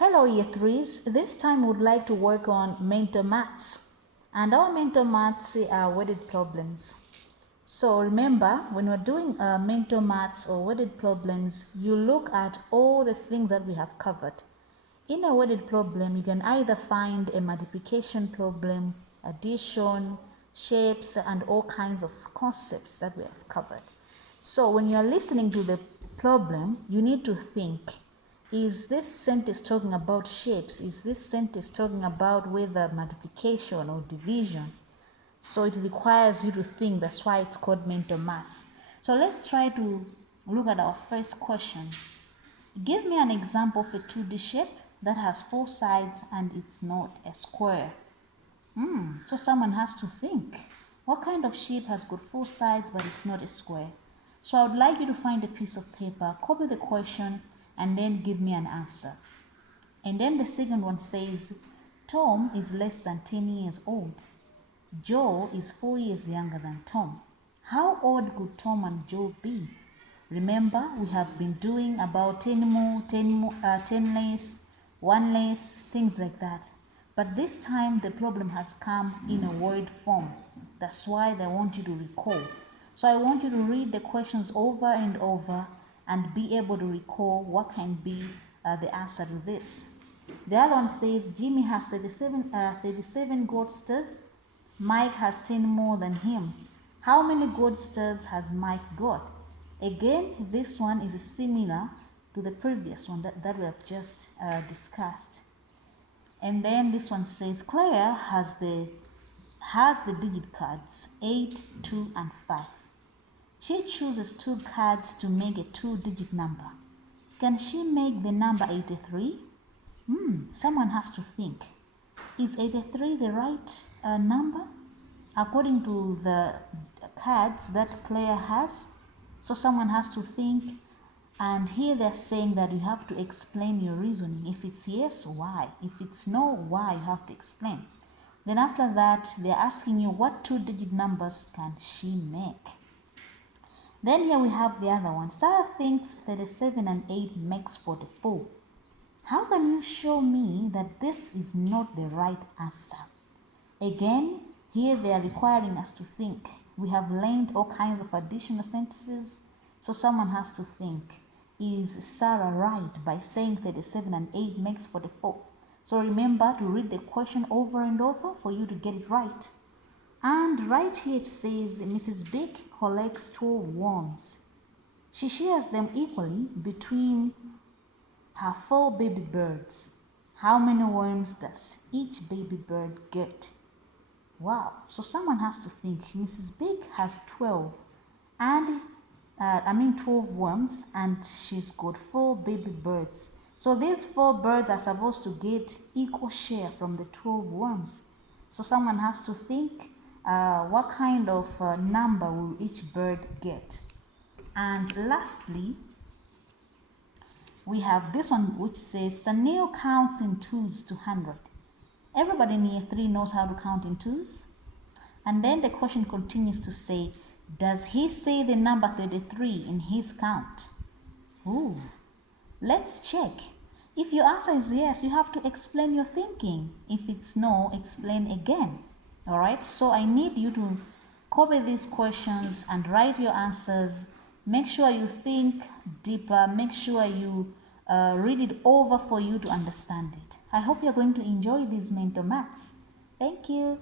Hello Year 3s, this time we would like to work on mental maths, and our mental maths are worded problems. So remember, when we're doing mental maths or worded problems, you look at all the things that we have covered. In a worded problem, you can either find a multiplication problem, addition, shapes, and all kinds of concepts that we have covered. So when you are listening to the problem, you need to think, is this sentence talking about shapes? Is this sentence talking about whether multiplication or division? So it requires you to think. That's why it's called mental maths. So let's try to look at our first question. Give me an example of a 2D shape that has 4 sides and it's not a square. So someone has to think. What kind of shape has got 4 sides but it's not a square? So I would like you to find a piece of paper, copy the question, and then give me an answer. And then the second one says, Tom is less than 10 years old. Joe is 4 years younger than Tom. How old could Tom and Joe be? Remember, we have been doing about 10 more, 10 less, 1 less, things like that. But this time the problem has come in a word form. That's why they want you to recall. So I want you to read the questions over and over and be able to recall what can be the answer to this. The other one says Jimmy has 37 gold stars. Mike has 10 more than him. How many gold stars has Mike got? Again, this one is similar to the previous one that we have just discussed. And then this one says Claire has the digit cards 8, 2, and 5. She chooses 2 cards to make a 2-digit number. Can she make the number 83? Someone has to think. Is 83 the right number according to the cards that Claire has? So someone has to think, and here they're saying that you have to explain your reasoning. If it's yes, why? If it's no, why? You have to explain. Then after that, they're asking you what 2-digit numbers can she make? Then here we have the other one. Sarah thinks 37 and 8 makes 44. How can you show me that this is not the right answer? Again, here they are requiring us to think. We have learned all kinds of additional sentences, so someone has to think. Is Sarah right by saying 37 and 8 makes 44? So remember to read the question over and over for you to get it right. And right here it says Mrs. Big collects 12 worms. She shares them equally between her 4 baby birds. How many worms does each baby bird get? Wow, so someone has to think. Mrs. Big has 12 and 12 worms, and she's got 4 baby birds. So these 4 birds are supposed to get equal share from the 12 worms. So someone has to think what kind of number will each bird get. And lastly, we have this one which says Sanil counts in twos to 100. Everybody in year 3 knows how to count in twos. And then the question continues to say, does he say the number 33 in his count? Ooh, let's check. If your answer is yes, you have to explain your thinking. If it's no, explain again. All right, so I need you to copy these questions and write your answers. Make sure you think deeper. Make sure you read it over for you to understand it. I hope you're going to enjoy these mental maths. Thank you.